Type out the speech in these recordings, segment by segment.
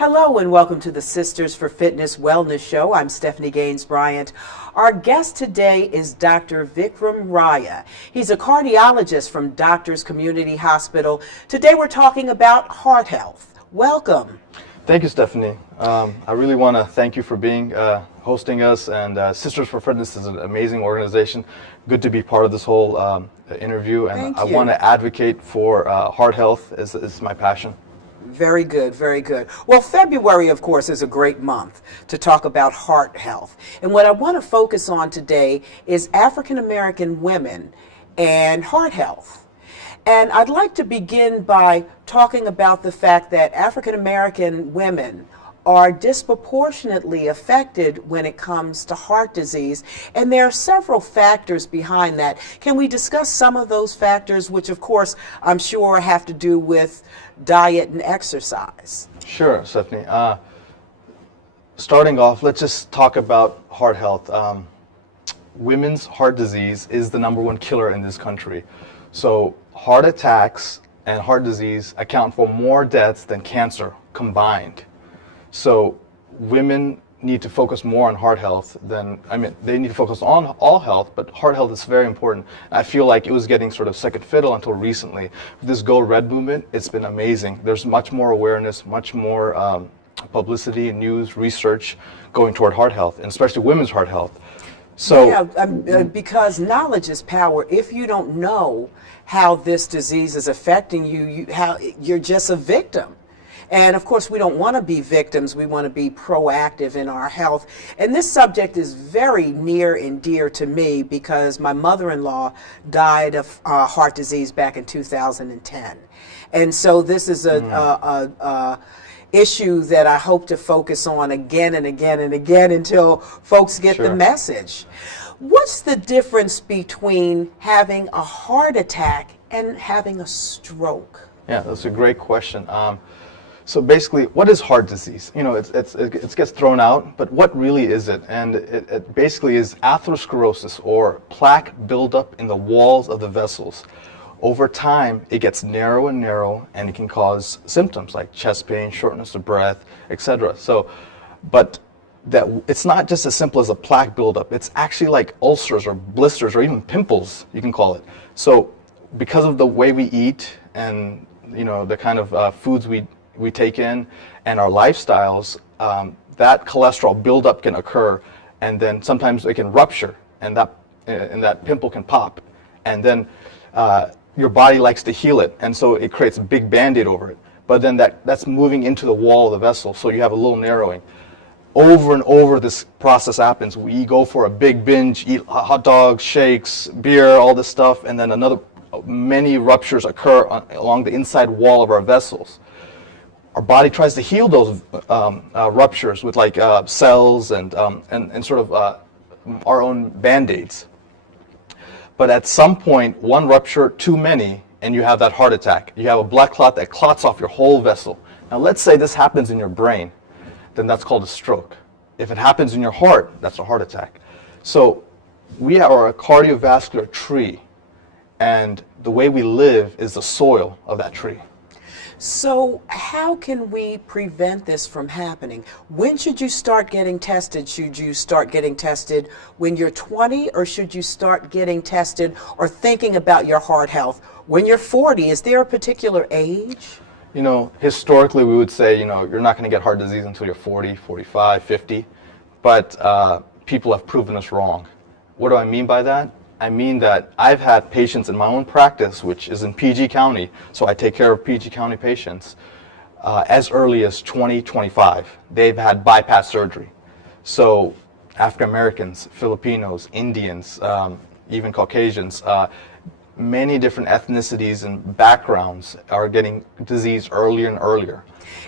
Hello and welcome to the Sisters for Fitness Wellness Show. I'm Stephanie Gaines-Bryant. Our guest today is Dr. Vikram Raya. He's a cardiologist from Doctors Community Hospital. Today we're talking about heart health. Welcome. Thank you, Stephanie. I really want to thank you for hosting us, and Sisters for Fitness is an amazing organization. Good to be part of this whole interview, and I want to advocate for heart health is my passion. Very good, very good. Well, February, of course, is a great month to talk about heart health. And what I want to focus on today is African American women and heart health. And I'd like to begin by talking about the fact that African American women are disproportionately affected when it comes to heart disease, and there are several factors behind that. Can we discuss some of those factors, which of course I'm sure have to do with diet and exercise? Sure, Stephanie. Starting off, let's just talk about heart health. Women's heart disease is the #1 killer in this country. So heart attacks and heart disease account for more deaths than cancer combined. So women need to focus more on heart health they need to focus on all health, but heart health is very important. I feel like it was getting sort of second fiddle until recently. With this Go Red movement, it's been amazing. There's much more awareness, much more publicity, news, research going toward heart health, and especially women's heart health. So, yeah, because knowledge is power. If you don't know how this disease is affecting you, you're just a victim. And of course, we don't want to be victims. We want to be proactive in our health. And this subject is very near and dear to me because my mother-in-law died of heart disease back in 2010. And so this is a issue that I hope to focus on again and again and again until folks get the message. What's the difference between having a heart attack and having a stroke? Yeah, that's a great question. So basically, what is heart disease? You know, it gets thrown out, but what really is it? And it basically is atherosclerosis, or plaque buildup in the walls of the vessels. Over time, it gets narrow and narrow, and it can cause symptoms like chest pain, shortness of breath, etc. But it's not just as simple as a plaque buildup. It's actually like ulcers or blisters or even pimples, you can call it. So because of the way we eat and the kind of foods we take in and our lifestyles, that cholesterol buildup can occur, and then sometimes it can rupture, and that pimple can pop, and then your body likes to heal it, and so it creates a big band-aid over it. But then that's moving into the wall of the vessel, so you have a little narrowing. Over and over this process happens. We go for a big binge, eat hot dogs, shakes, beer, all this stuff, and then many ruptures occur along the inside wall of our vessels. Our body tries to heal those ruptures with cells and sort of our own band-aids. But at some point, one rupture too many, and you have that heart attack. You have a blood clot that clots off your whole vessel. Now let's say this happens in your brain, then that's called a stroke. If it happens in your heart, that's a heart attack. So we are a cardiovascular tree, and the way we live is the soil of that tree. So how can we prevent this from happening? When should you start getting tested? Should you start getting tested when you're 20, or should you start getting tested or thinking about your heart health when you're 40? Is there a particular age? Historically we would say, you're not going to get heart disease until you're 40, 45, 50, but people have proven us wrong. What do I mean by that? I mean that I've had patients in my own practice, which is in PG County, so I take care of PG County patients, as early as 20, 25. They've had bypass surgery. So African Americans, Filipinos, Indians, even Caucasians, many different ethnicities and backgrounds are getting disease earlier and earlier.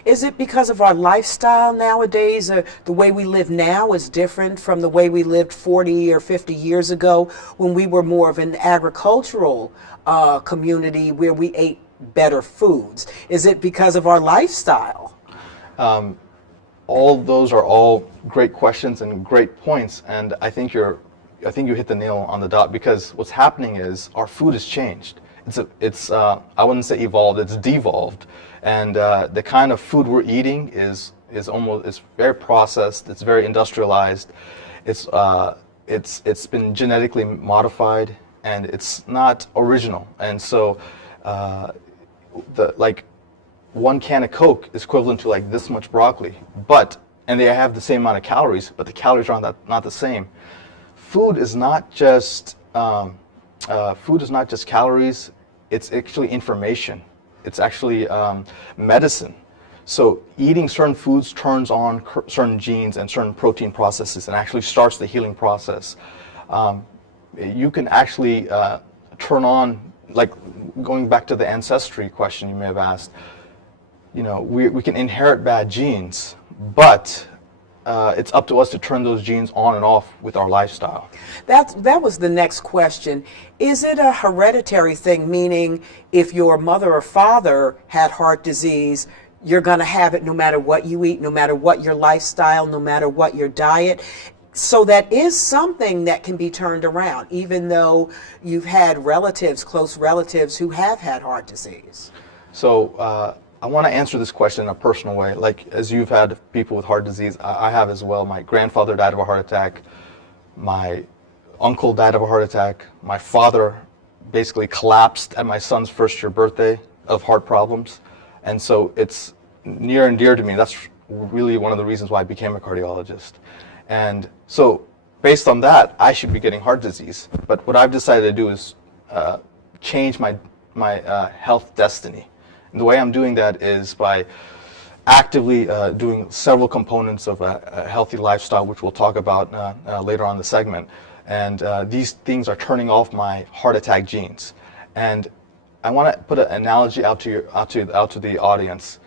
Is it because of our lifestyle nowadays? The way we live now is different from the way we lived 40 or 50 years ago, when we were more of an agricultural community where we ate better foods. Is it because of our lifestyle? All those are all great questions and great points, and I think you hit the nail on the dot, because what's happening is our food has changed. It's I wouldn't say evolved, it's devolved. And the kind of food we're eating is it's very processed, it's very industrialized, it's been genetically modified, and it's not original. And so like 1 can of Coke is equivalent to like this much broccoli, and they have the same amount of calories, but the calories are not the same. Food is not just calories. It's actually information. It's actually medicine. So eating certain foods turns on certain genes and certain protein processes and actually starts the healing process. You can actually turn on, like going back to the ancestry question you may have asked, we can inherit bad genes, but it's up to us to turn those genes on and off with our lifestyle. That was the next question. Is it a hereditary thing, meaning if your mother or father had heart disease, you're going to have it no matter what you eat, no matter what your lifestyle, no matter what your diet? So that is something that can be turned around, even though you've had relatives, close relatives, who have had heart disease. So I want to answer this question in a personal way. Like, as you've had people with heart disease, I have as well. My grandfather died of a heart attack. My uncle died of a heart attack. My father basically collapsed at my son's first-year birthday of heart problems. And so it's near and dear to me. That's really one of the reasons why I became a cardiologist. And so based on that, I should be getting heart disease. But what I've decided to do is change my health destiny. And the way I'm doing that is by actively doing several components of a healthy lifestyle, which we'll talk about later on in the segment. And these things are turning off my heart attack genes. And I want to put an analogy out to the audience.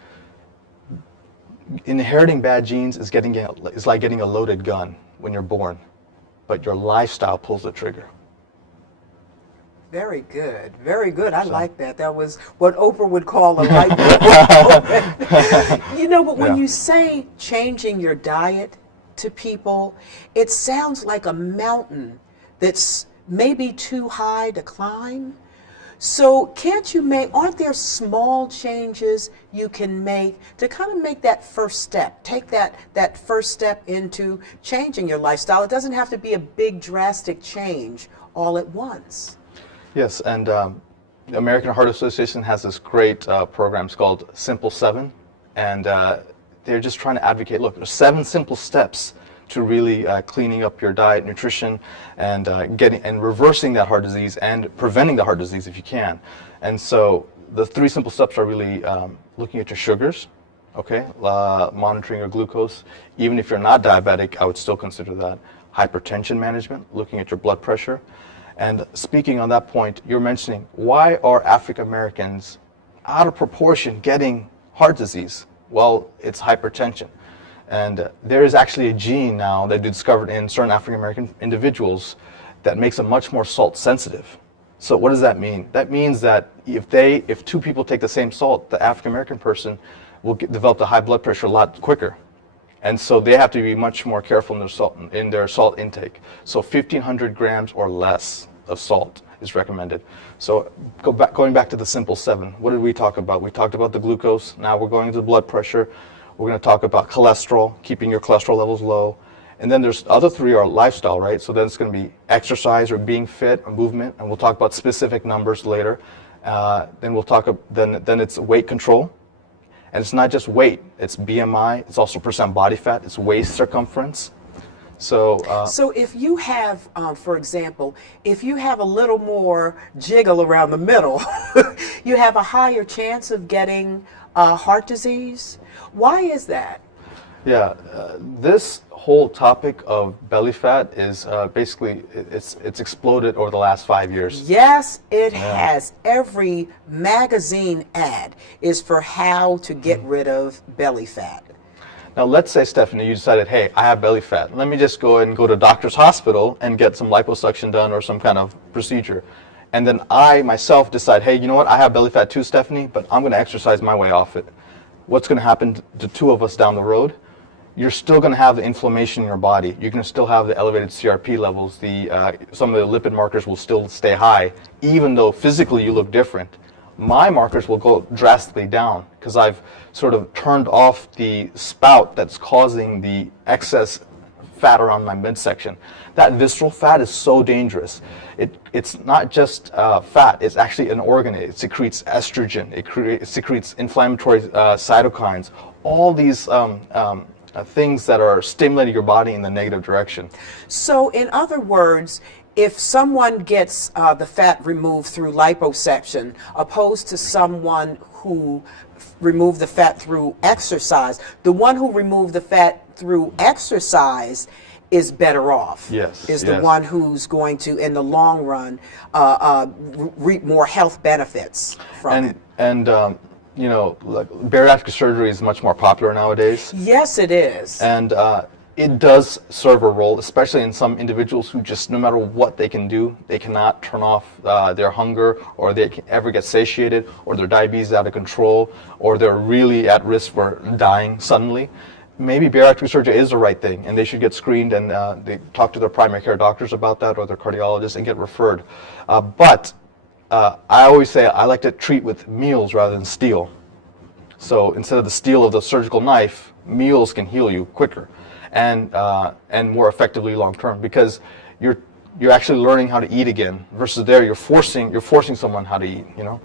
Inheriting bad genes is like getting a loaded gun when you're born, but your lifestyle pulls the trigger. Very good, very good. I like that. That was what Oprah would call a light bulb. But when you say changing your diet to people, it sounds like a mountain that's maybe too high to climb. So aren't there small changes you can make to kind of make that first step, take that first step into changing your lifestyle? It doesn't have to be a big drastic change all at once. Yes, and the American Heart Association has this great program. It's called Simple 7, and they're just trying to advocate, look, there's 7 simple steps to really cleaning up your diet, nutrition, and reversing that heart disease and preventing the heart disease if you can. And so the 3 simple steps are really looking at your sugars, okay, monitoring your glucose. Even if you're not diabetic, I would still consider that. Hypertension management, looking at your blood pressure. And speaking on that point, you're mentioning, why are African Americans out of proportion getting heart disease? Well, it's hypertension. And there is actually a gene now that they discovered in certain African American individuals that makes them much more salt sensitive. So what does that mean? That means that if 2 people take the same salt, the African American person will develop the high blood pressure a lot quicker. And so they have to be much more careful in their salt intake. So 1,500 grams or less of salt is recommended. So going back to the Simple 7, what did we talk about? We talked about the glucose. Now we're going into the blood pressure. We're going to talk about cholesterol, keeping your cholesterol levels low. And then there's other 3 are lifestyle, right? So then it's going to be exercise or being fit or movement. And we'll talk about specific numbers later. Then we'll talk, then it's weight control. And it's not just weight, it's BMI, it's also percent body fat, it's waist circumference. So if you have, for example, if you have a little more jiggle around the middle, you have a higher chance of getting heart disease. Why is that? Yeah, this whole topic of belly fat is basically, it's exploded over the last 5 years. Yes, it has. Every magazine ad is for how to get rid of belly fat. Now let's say, Stephanie, you decided, hey, I have belly fat. Let me just go ahead and go to doctor's hospital and get some liposuction done or some kind of procedure. And then I myself decide, hey, you know what, I have belly fat too, Stephanie, but I'm going to exercise my way off it. What's going to happen to 2 of us down the road? You're still going to have the inflammation in your body. You're going to still have the elevated CRP levels. Some of the lipid markers will still stay high, even though physically you look different. my markers will go drastically down because I've sort of turned off the spout that's causing the excess fat around my midsection. That visceral fat is so dangerous. It's not just fat, it's actually an organ. It secretes estrogen, it secretes inflammatory cytokines, all these things that are stimulating your body in the negative direction. So in other words, if someone gets the fat removed through liposuction, opposed to someone who removed the fat through exercise, the one who removed the fat through exercise is better off. Yes. Is the one who's going to, in the long run, reap more health benefits from it. And you know, like bariatric surgery is much more popular nowadays. Yes, it is. And it does serve a role, especially in some individuals who just, no matter what they can do, they cannot turn off their hunger, or they can ever get satiated, or their diabetes is out of control, or they're really at risk for dying suddenly. Maybe bariatric surgery is the right thing, and they should get screened, and they talk to their primary care doctors about that, or their cardiologists, and get referred. But I always say I like to treat with meals rather than steel. So instead of the steel of the surgical knife, meals can heal you quicker and more effectively long term, because you're actually learning how to eat again, versus there you're forcing someone how to eat, you know.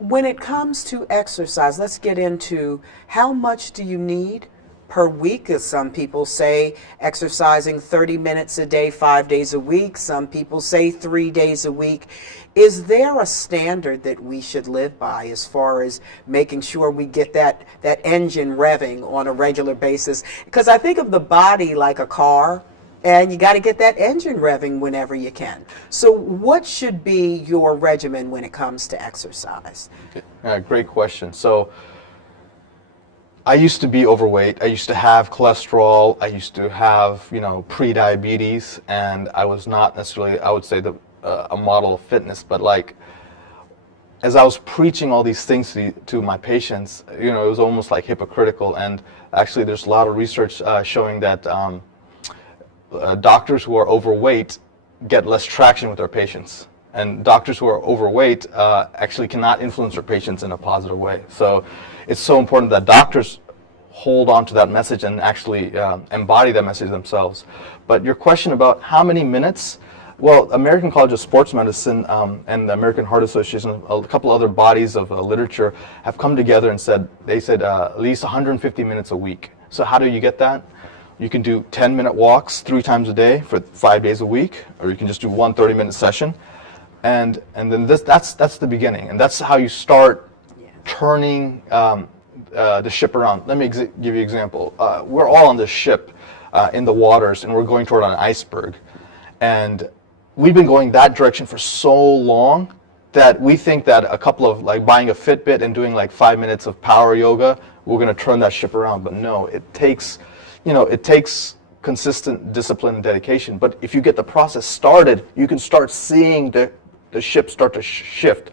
When it comes to exercise, let's get into how much do you need per week, as some people say, exercising 30 minutes a day, 5 days a week. Some people say 3 days a week. Is there a standard that we should live by as far as making sure we get that engine revving on a regular basis? Because I think of the body like a car, and you got to get that engine revving whenever you can. So what should be your regimen when it comes to exercise? Great question. So I used to be overweight. I used to have cholesterol. I used to have, you know, pre-diabetes, and I was not necessarily, I would say, a model of fitness. But like, as I was preaching all these things to my patients, you know, it was almost like hypocritical. And actually, there's a lot of research showing that doctors who are overweight get less traction with their patients. And doctors who are overweight actually cannot influence their patients in a positive way. So it's so important that doctors hold on to that message and actually embody that message themselves. But your question about how many minutes, well, American College of Sports Medicine and the American Heart Association, a couple other bodies of literature have come together and said, at least 150 minutes a week. So how do you get that? You can do 10-minute walks 3 times a day for 5 days a week, or you can just do one 30-minute session. And then that's the beginning, and that's how you start turning the ship around. Let me give you an example. We're all on this ship in the waters, and we're going toward an iceberg, and we've been going that direction for so long that we think that a couple of, like, buying a Fitbit and doing like 5 minutes of power yoga, we're going to turn that ship around. But no, it takes consistent discipline and dedication. But if you get the process started, you can start seeing the ship start to shift,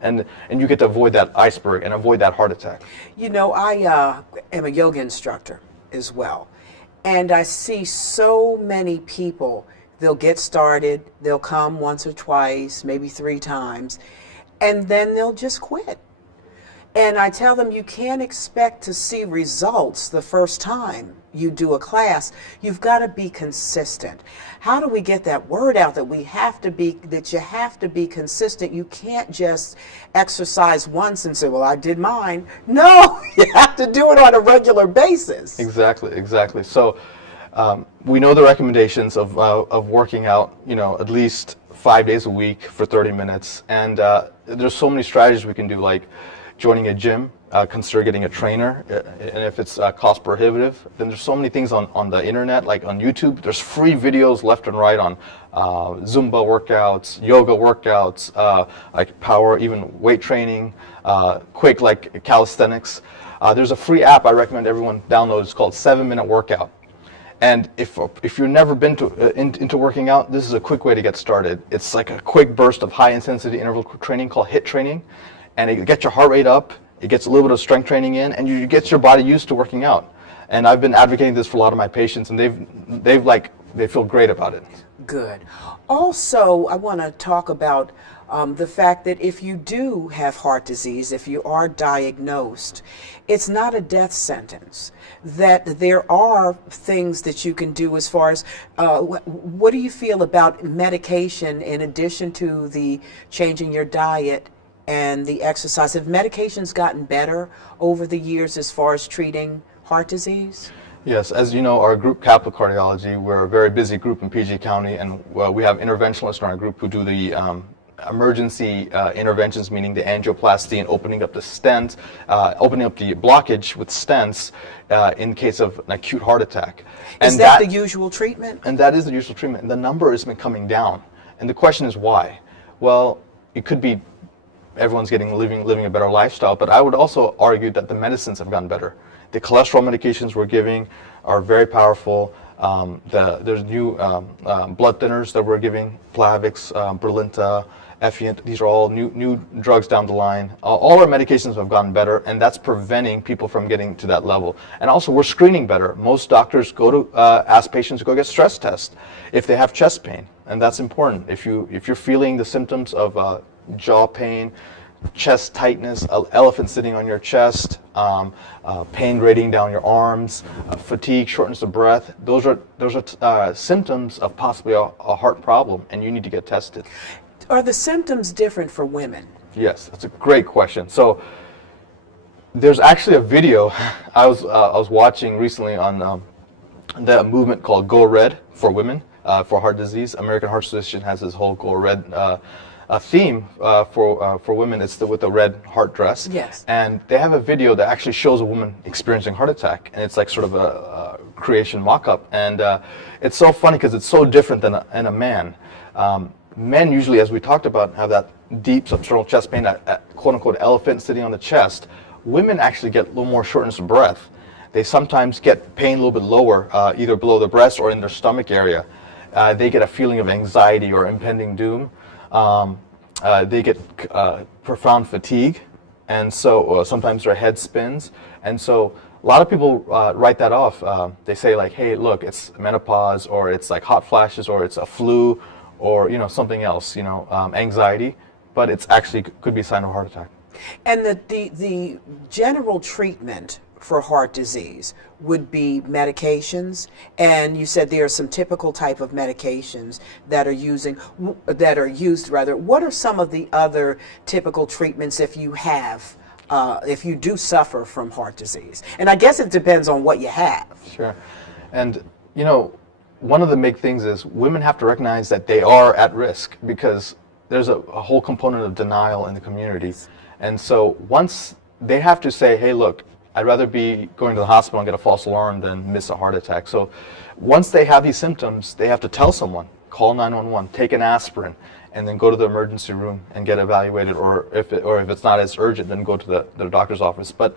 and you get to avoid that iceberg and avoid that heart attack. You know, I am a yoga instructor as well, and I see so many people, they'll get started, they'll come once or twice, maybe 3 times, and then they'll just quit. And I tell them, you can't expect to see results the first time you do a class. You've got to be consistent. How do we get that word out that you have to be consistent? You can't just exercise once and say, well, I did mine. No, you have to do it on a regular basis. Exactly. So we know the recommendations of working out, you know, at least 5 days a week for 30 minutes. And there's so many strategies we can do, like joining a gym, consider getting a trainer, and if it's cost prohibitive, then there's so many things on the internet, like on YouTube. There's free videos left and right on Zumba workouts, yoga workouts, like power, even weight training, quick like calisthenics. There's a free app I recommend everyone download. It's called 7-Minute Workout. And if you've never been into working out, this is a quick way to get started. It's like a quick burst of high intensity interval training called HIIT training. And it gets your heart rate up, it gets a little bit of strength training in, and you get your body used to working out. And I've been advocating this for a lot of my patients, and they feel great about it. Good. Also, I want to talk about the fact that if you do have heart disease, if you are diagnosed, it's not a death sentence. That there are things that you can do as far as what do you feel about medication in addition to the changing your diet and the exercise? Have medications gotten better over the years as far as treating heart disease? Yes, as you know, our group Capital Cardiology, we're a very busy group in PG County, and we have interventionalists in our group who do the emergency interventions, meaning the angioplasty and opening up the stent, opening up the blockage with stents in case of an acute heart attack. Is that the usual treatment? And that is the usual treatment. And the number has been coming down. And the question is why? Well, it could be everyone's living a better lifestyle, but I would also argue that the medicines have gotten better. The cholesterol medications we're giving are very powerful. There's new blood thinners that we're giving, Plavix, Brilinta, Effient. These are all new drugs down the line. All our medications have gotten better, and that's preventing people from getting to that level. And also, we're screening better. Most doctors go to ask patients to go get stress tests if they have chest pain, and that's important. If you're feeling the symptoms of jaw pain, chest tightness, elephant sitting on your chest, pain radiating down your arms, fatigue, shortness of breath. Those are symptoms of possibly a heart problem, and you need to get tested. Are the symptoms different for women? Yes, that's a great question. So there's actually a video I was watching recently on the movement called Go Red for women for heart disease. American Heart Association has this whole Go Red a theme for women. It's with the red heart dress. Yes. And they have a video that actually shows a woman experiencing heart attack, and it's like sort of a creation mock-up. And it's so funny because it's so different than a man. Men usually, as we talked about, have that deep substernal chest pain, that quote-unquote elephant sitting on the chest. Women actually get a little more shortness of breath. They sometimes get pain a little bit lower, either below the breast or in their stomach area. They get a feeling of anxiety or impending doom. They get profound fatigue, and so sometimes their head spins. And so a lot of people write that off. They say like, hey, look, it's menopause, or it's like hot flashes, or it's a flu, or something else, anxiety, but it's actually could be a sign of a heart attack. And the general treatment for heart disease would be medications, and you said there are some typical type of medications that are used. What are some of the other typical treatments if you do suffer from heart disease? And I guess it depends on what you have. Sure. And one of the big things is women have to recognize that they are at risk, because there's a whole component of denial in the community. And so once they have to say, hey, look, I'd rather be going to the hospital and get a false alarm than miss a heart attack. So once they have these symptoms, they have to tell someone, call 911, take an aspirin, and then go to the emergency room and get evaluated, or if it's not as urgent, then go to the doctor's office. But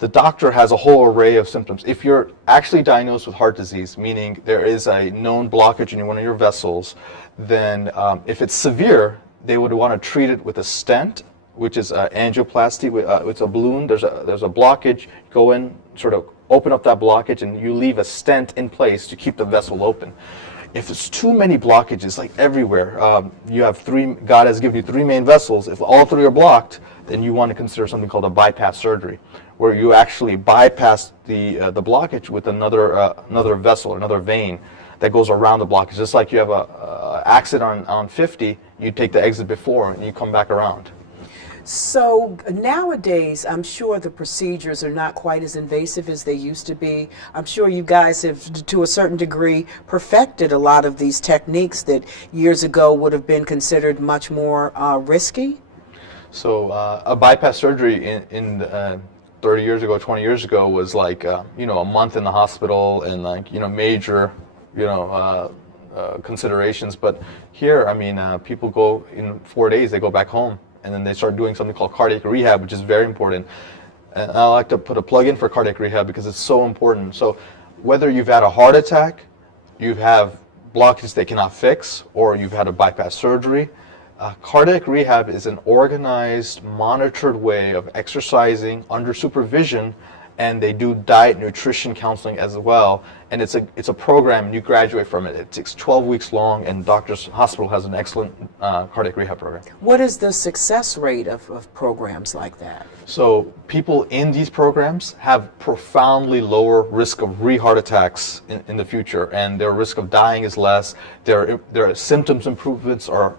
the doctor has a whole array of symptoms. If you're actually diagnosed with heart disease, meaning there is a known blockage in one of your vessels, then if it's severe, they would want to treat it with a stent, which is angioplasty. It's a balloon. There's a blockage. Go in, sort of open up that blockage, and you leave a stent in place to keep the vessel open. If there's too many blockages, like everywhere, you have God has given you three main vessels. If all three are blocked, then you want to consider something called a bypass surgery, where you actually bypass the blockage with another vessel, another vein that goes around the blockage. Just like you have a accident on 50, you take the exit before and you come back around. So nowadays, I'm sure the procedures are not quite as invasive as they used to be. I'm sure you guys have, to a certain degree, perfected a lot of these techniques that years ago would have been considered much more risky. So a bypass surgery in 30 years ago, 20 years ago was like a month in the hospital and like major considerations. But here, I mean, people go in 4 days, they go back home. And then they start doing something called cardiac rehab, which is very important. And I like to put a plug in for cardiac rehab because it's so important. So whether you've had a heart attack, you have blockages they cannot fix, or you've had a bypass surgery, cardiac rehab is an organized, monitored way of exercising under supervision and they do diet nutrition counseling as well. And it's a program, and you graduate from it. It takes 12 weeks long, and Doctors Hospital has an excellent cardiac rehab program. What is the success rate of programs like that? So people in these programs have profoundly lower risk of heart attacks in the future, and their risk of dying is less. Their symptoms improvements are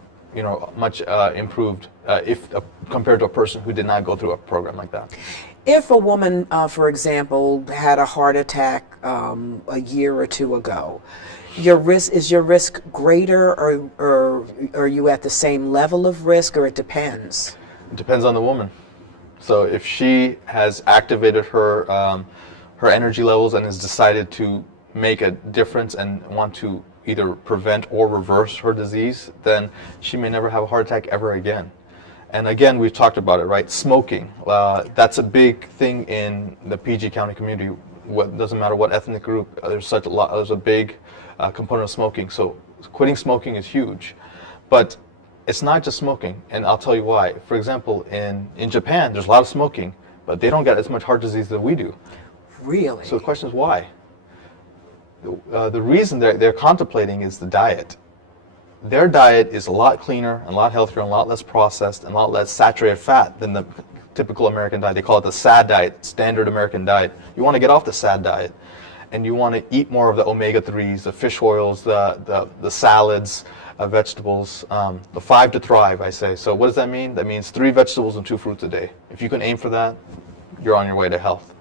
much improved if compared to a person who did not go through a program like that. If a woman, for example, had a heart attack a year or two ago, is your risk greater, or are you at the same level of risk, or it depends? It depends on the woman. So if she has activated her her energy levels and has decided to make a difference and want to either prevent or reverse her disease, then she may never have a heart attack ever again. And again, we've talked about it, right? Smoking, that's a big thing in the PG County community. Doesn't matter what ethnic group, there's a big component of smoking. So quitting smoking is huge. But it's not just smoking, and I'll tell you why. For example, in Japan, there's a lot of smoking, but they don't get as much heart disease as we do. Really? So the question is why? The reason they're contemplating is the diet. Their diet is a lot cleaner, and a lot healthier, and a lot less processed, and a lot less saturated fat than the typical American diet. They call it the SAD diet, standard American diet. You want to get off the SAD diet, and you want to eat more of the omega-3s, the fish oils, the salads, vegetables, the 5 to thrive, I say. So what does that mean? That means 3 vegetables and 2 fruits a day. If you can aim for that, you're on your way to health.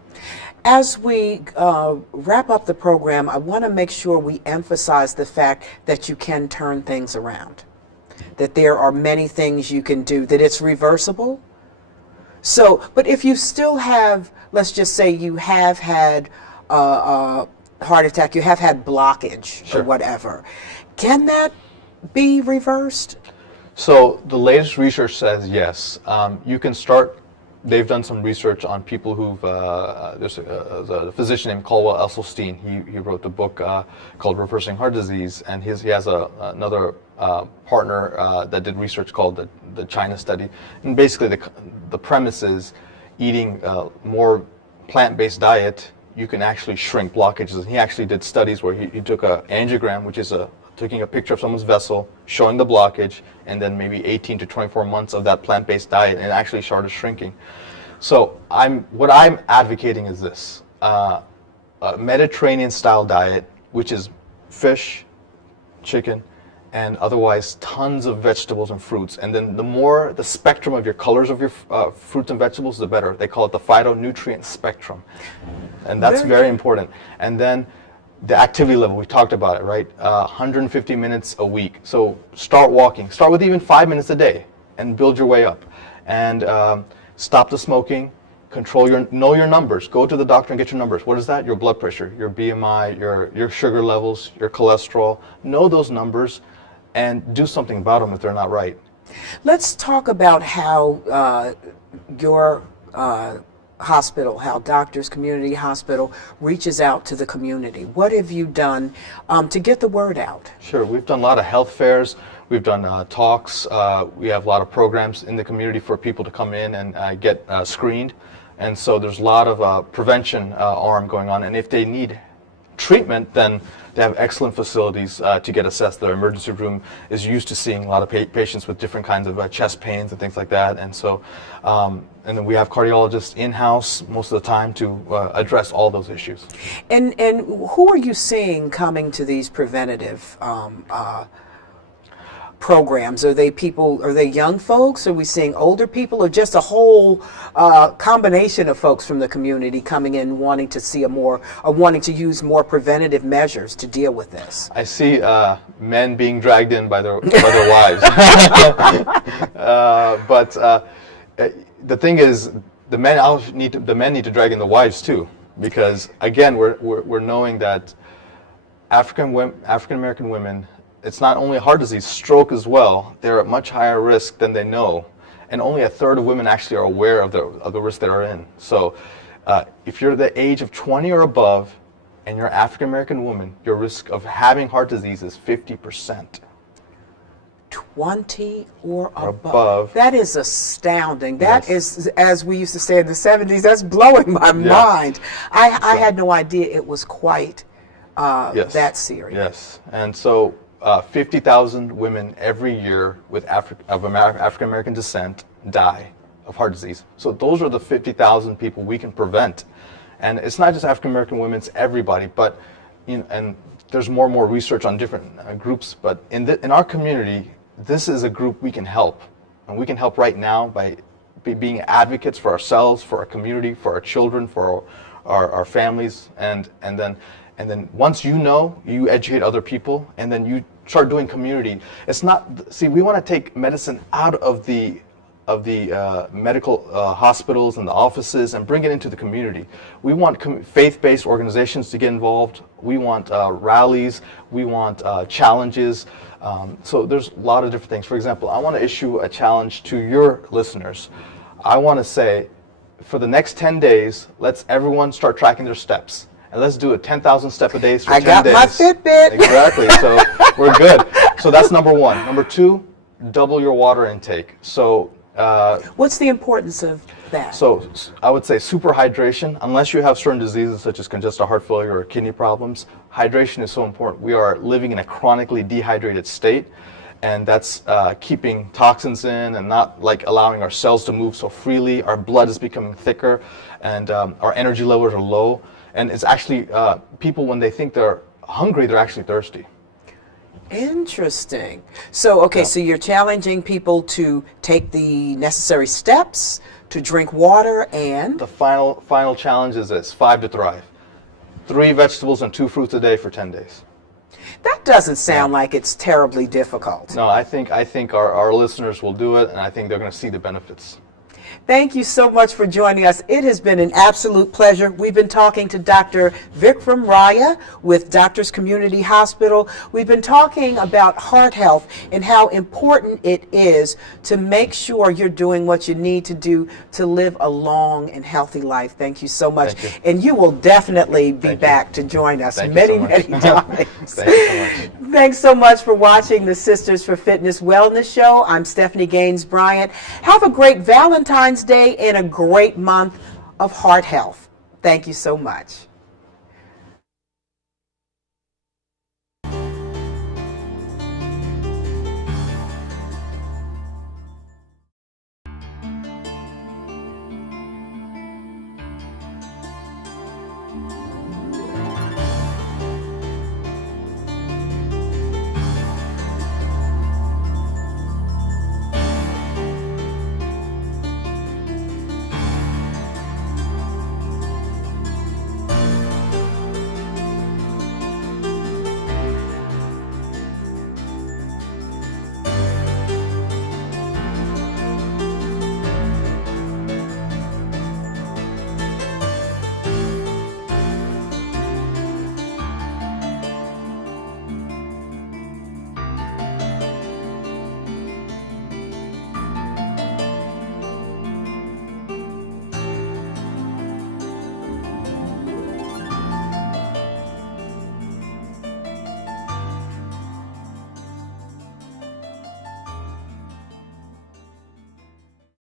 As we wrap up the program, I want to make sure we emphasize the fact that you can turn things around, that there are many things you can do, that it's reversible. So, but if you still have, let's just say you have had a heart attack, you have had blockage, Sure, or whatever, can that be reversed? So the latest research says yes. You can start. They've done some research on people who've, there's a physician named Caldwell Esselstyn. He wrote the book called Reversing Heart Disease, and he has another partner that did research called the China study. And basically the premise is eating more plant-based diet, you can actually shrink blockages. And he actually did studies where he took an angiogram, which is taking a picture of someone's vessel, showing the blockage, and then maybe 18 to 24 months of that plant-based diet, and it actually started shrinking. So what I'm advocating is this, a Mediterranean-style diet, which is fish, chicken, and otherwise tons of vegetables and fruits. And then the more the spectrum of your colors of your fruits and vegetables, the better. They call it the phytonutrient spectrum. And that's very important. And then the activity level, we talked about it, right? 150 minutes a week. So start walking. Start with even 5 minutes a day and build your way up. And stop the smoking. Know your numbers. Go to the doctor and get your numbers. What is that? Your blood pressure, your BMI, your sugar levels, your cholesterol. Know those numbers and do something about them if they're not right. Let's talk about how your hospital, how Doctors Community Hospital reaches out to the community. What have you done to get the word out? Sure, we've done a lot of health fairs, we've done talks, we have a lot of programs in the community for people to come in and get screened, and so there's a lot of prevention arm going on, and if they need treatment, then they have excellent facilities to get assessed. Their emergency room is used to seeing a lot of patients with different kinds of chest pains and things like that. And so, and then we have cardiologists in-house most of the time to address all those issues. And who are you seeing coming to these preventative programs? Are they young folks? Are we seeing older people, or just a whole combination of folks from the community coming in wanting to see wanting to use more preventative measures to deal with this? I see men being dragged in by their wives. But the thing is, the men need to drag in the wives too, because again, we're knowing that African American women, it's not only heart disease, stroke as well. They're at much higher risk than they know, and only a third of women actually are aware of the risk they are in. So, if you're the age of 20 or above, and you're an African American woman, your risk of having heart disease is 50%. 1T or above. That is astounding. That Yes. is, as we used to say in the 70s, that's blowing my mind. I had no idea it was quite Yes. that serious. Yes, and so 50,000 women every year with African American descent die of heart disease. So those are the 50,000 people we can prevent. And it's not just African American women, it's everybody. But and there's more and more research on different groups. But in our community, this is a group we can help, and we can help right now by being advocates for ourselves, for our community, for our children, for our families, and then once you educate other people, and then you start doing community. It's not, see, we want to take medicine out of the medical hospitals and the offices and bring it into the community. We want faith-based organizations to get involved. We want rallies. We want challenges. So there's a lot of different things. For example, I want to issue a challenge to your listeners. I want to say, for the next 10 days, let's everyone start tracking their steps. And let's do a 10,000 step a day for 10 days. I got my Fitbit. Exactly. So we're good. So that's number one. Number two, double your water intake. So what's the importance of that? So I would say super hydration. Unless you have certain diseases such as congestive heart failure or kidney problems, hydration is so important. We are living in a chronically dehydrated state, and that's keeping toxins in and not like allowing our cells to move so freely. Our blood is becoming thicker, and our energy levels are low. And it's actually, people, when they think they're hungry, they're actually thirsty. Interesting. So, okay, so you're challenging people to take the necessary steps, to drink water, and? The final challenge is this: 5 to thrive. 3 vegetables and 2 fruits a day for 10 days. That doesn't sound like it's terribly difficult. No, I think our listeners will do it, and I think they're going to see the benefits. Thank you so much for joining us. It has been an absolute pleasure. We've been talking to Dr. Vikram Raya with Doctors Community Hospital. We've been talking about heart health and how important it is to make sure you're doing what you need to do to live a long and healthy life. Thank you so much. Thank you. And you will definitely be back to join us many times. Thank you so much. Thanks so much for watching the Sisters for Fitness Wellness Show. I'm Stephanie Gaines-Bryant. Have a great Valentine's Day and a great month of heart health. Thank you so much.